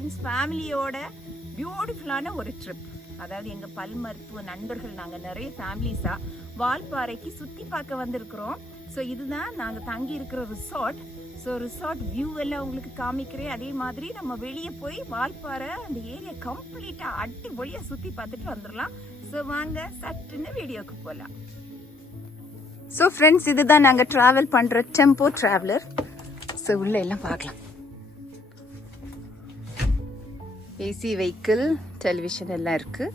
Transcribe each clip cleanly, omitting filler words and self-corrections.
Friends ஃபேமிலியோட பியூட்டிஃபுல்லான ஒரு ட்ரிப். அதாவது எங்கள் பல் மருத்துவ நண்பர்கள் நாங்கள் நிறைய ஃபேமிலிஸாக வால்பாறைக்கு சுற்றி பார்க்க வந்திருக்கிறோம். ஸோ இதுதான் நாங்கள் தங்கி இருக்கிற ரிசார்ட். ஸோ ரிசார்ட் வியூ எல்லாம் உங்களுக்கு காமிக்கிறேன். அதே மாதிரி நம்ம வெளியே போய் வால்பாறை அந்த ஏரியா கம்ப்ளீட்டாக அடிப்பொழியாக சுற்றி பார்த்துட்டு வந்துடலாம். ஸோ வாங்க சட்டுன்னு வீடியோக்கு போகலாம். ஸோ ஃப்ரெண்ட்ஸ், இதுதான் நாங்கள் ட்ராவல் பண்ணுற டெம்போ ட்ராவலர். ஸோ உள்ள எல்லாம் பார்க்கலாம். ஏசி வெஹிக்கிள், டெலிவிஷன் எல்லாம் இருக்கு.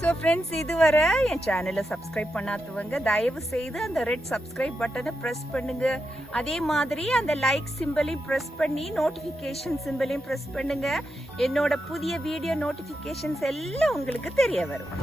ஸோ ஃப்ரெண்ட்ஸ், இதுவரை என் சேனலை சப்ஸ்கிரைப் பண்ணாதவங்க தயவு செய்து அந்த ரெட் சப்ஸ்கிரைப் பட்டனை ப்ரெஸ் பண்ணுங்க. அதே மாதிரி அந்த லைக் சிம்பிளையும் ப்ரெஸ் பண்ணி நோட்டிஃபிகேஷன் சிம்பிளையும் ப்ரெஸ் பண்ணுங்க. என்னோட புதிய வீடியோ நோட்டிஃபிகேஷன்ஸ் எல்லாம் உங்களுக்கு தெரிய வரும்.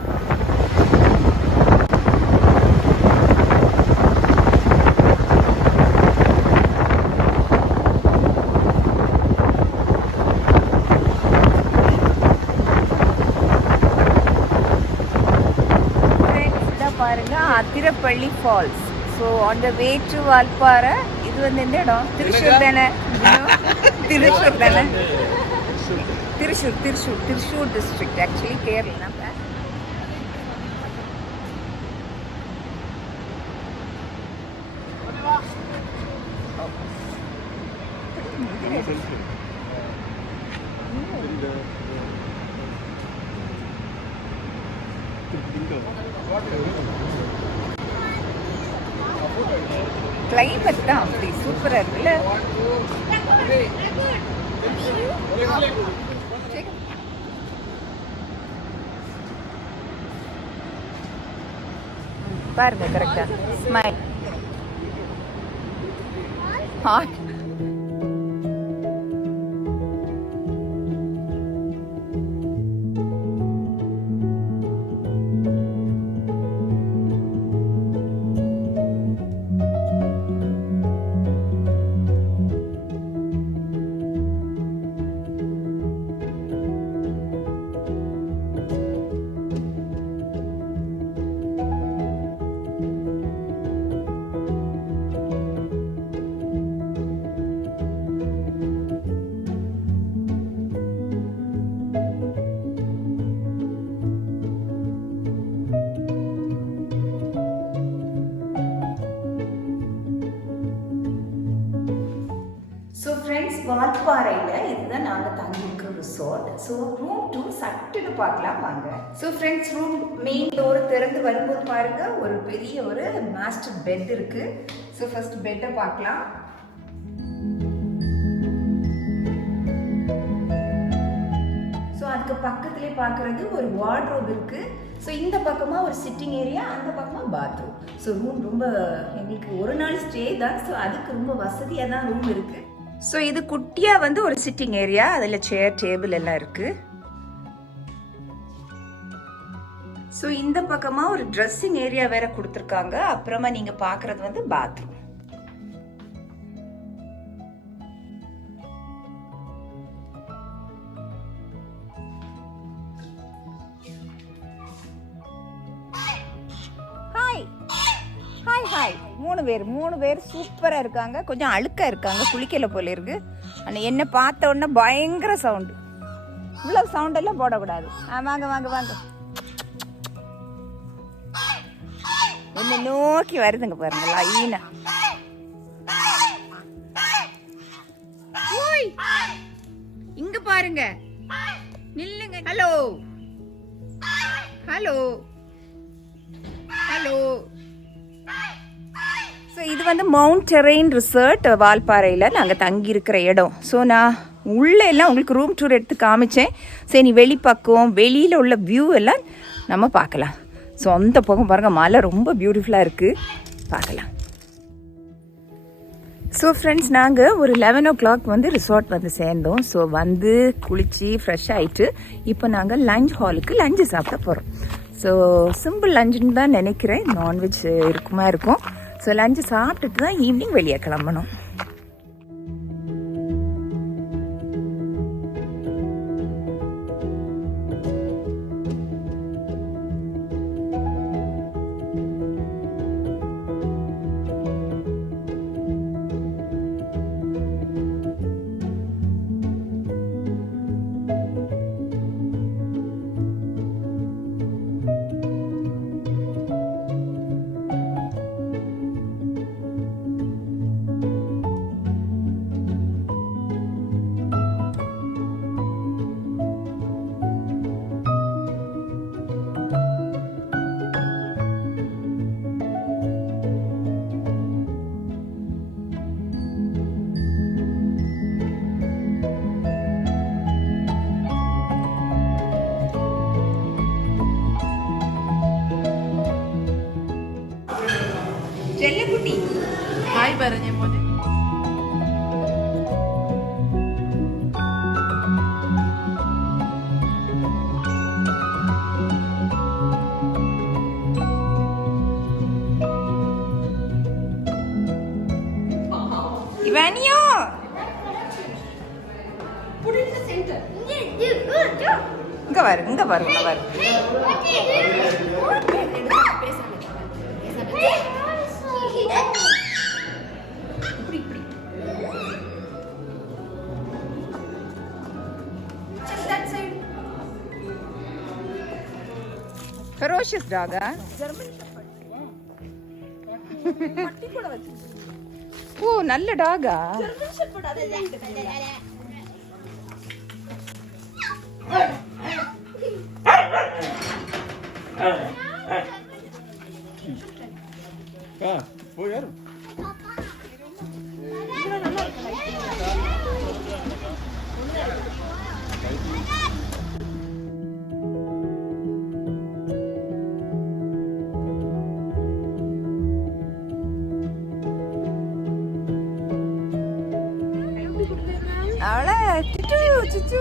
பாருங்க, Athirapally Falls. So on the way to Valparai. இது வந்து எந்த இடம்? திருச்சூர் தானே? திருச்சூர் தானே? திருச்சூர் டிஸ்ட்ரிக்ட். ஆக்சுவலி கேரளா. நம்ம கிளைமேட் தான் அப்படி சூப்பரா இருக்குல்ல. பாருங்க, கரெக்டா ஸ்மைல். ஹாட். வால்பாறையில் இதுதான் நாங்கள் தங்கியிருக்கிற ரிசார்ட். ஸோ ரூம் டூர் சட்டுன்னு பார்க்கலாம் வாங்க. So friends, room main door திறந்து வரும்போது பாருங்க ஒரு பெரிய ஒரு மாஸ்டர் பெட் இருக்கு. ஸோ ஃபர்ஸ்ட் பெட்டை பார்க்கலாம். ஸோ அதுக்கு பக்கத்துலேயே பார்க்குறது ஒரு வார்ட்ரோப் இருக்கு. ஸோ இந்த பக்கமாக ஒரு சிட்டிங் ஏரியா, அந்த பக்கமாக பாத்ரூம். ஸோ ரூம் ரொம்ப எங்களுக்கு ஒரு நாள் ஸ்டே தான். ஸோ அதுக்கு ரொம்ப வசதியாக தான் ரூம் இருக்கு. ஸோ இது குட்டியாக வந்து ஒரு சிட்டிங் ஏரியா, அதில் சேர் டேபிள் எல்லாம் இருக்கு. ஸோ இந்த பக்கமாக ஒரு ட்ரெஸ்ஸிங் ஏரியா வேற கொடுத்துருக்காங்க. அப்புறமா நீங்க பார்க்கறது வந்து பாத்ரூம். ஹாய், மூணு பேர் சூப்பராக இருக்காங்க. கொஞ்சம் அழுக்காக இருக்காங்க, குளிக்கல போல இருக்கு. ஆனால் என்ன பார்த்த உடனே பயங்கர சவுண்டு. இவ்வளோ சவுண்டெல்லாம் போடக்கூடாது. வாங்க வாங்க வாங்க. என்ன நோக்கி வருதுங்க பாருங்க லைனா. இங்க பாருங்க, நில்லுங்க. Hello hello hello. ஸோ இது வந்து மவுண்ட் டெரெயின் ரிசார்ட் வால்பாறையில் நாங்கள் தங்கியிருக்கிற இடம். ஸோ நான் உள்ளே எல்லாம் உங்களுக்கு ரூம் டூர் எடுத்து காமிச்சேன். சரி, வெளிப்பக்கம் வெளியில் உள்ள வியூ எல்லாம் நம்ம பார்க்கலாம். ஸோ அந்த பக்கம் பாருங்கள், மலை ரொம்ப பியூட்டிஃபுல்லாக இருக்குது, பார்க்கலாம். ஸோ ஃப்ரெண்ட்ஸ், நாங்கள் ஒரு 11 o'clock வந்து ரிசார்ட் வந்து சேர்ந்தோம். ஸோ வந்து குளித்து ஃப்ரெஷ் ஆகிட்டு இப்போ நாங்கள் லஞ்ச் ஹாலுக்கு லஞ்சு சாப்பிட போகிறோம். ஸோ சிம்பிள் லஞ்சுன்னு தான் நினைக்கிறேன், நான்வெஜ் இருக்குமா இருக்கும். ஸோ லஞ்சு சாப்பிட்டுட்டு தான் ஈவினிங் வெளியே கிளம்பணும். ചെല്ലക്കുട്ടി ഹായ് പറഞ്ഞ മോനെ. ഇവാനിയോ இங்க வரு இங்க வரு இங்க வரு. Ferocious dog, huh? ஓ நல்ல டாகா. அவளை சுச்சு சுச்சு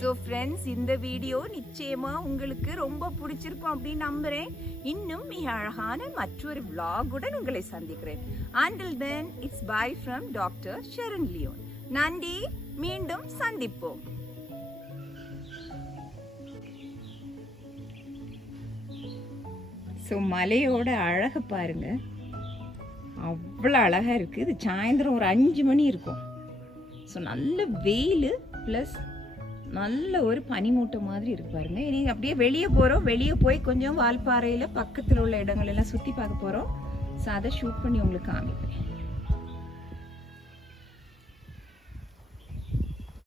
ஸோ ஃப்ரெண்ட்ஸ், இந்த வீடியோ நிச்சயமா உங்களுக்கு ரொம்ப பிடிச்சிருக்கும் அப்படின்னு நம்புறேன். இன்னும் மிக அழகான மற்றொரு vlog-உடன் உங்களை சந்திக்கிறேன். Until then, it's bye from Dr. Sharon Leon. நன்றி, மீண்டும் சந்திப்போம். ஸோ மலையோட அழகை பாருங்க, அவ்வளோ அழகாக இருக்குது. இது சாயந்தரம் ஒரு 5 மணி இருக்கும். ஸோ நல்ல வெயில் ப்ளஸ் நல்ல ஒரு பனிமூட்டம் மாதிரி இருக்கு பாருங்க. இனி அப்படியே வெளியே போகிறோம். வெளியே போய் கொஞ்சம் வால்பாறையில் பக்கத்தில் உள்ள இடங்கள் எல்லாம் சுற்றி பார்க்க போகிறோம். ஸோ அதை ஷூட் பண்ணி உங்களுக்கு காமிப்பேன்.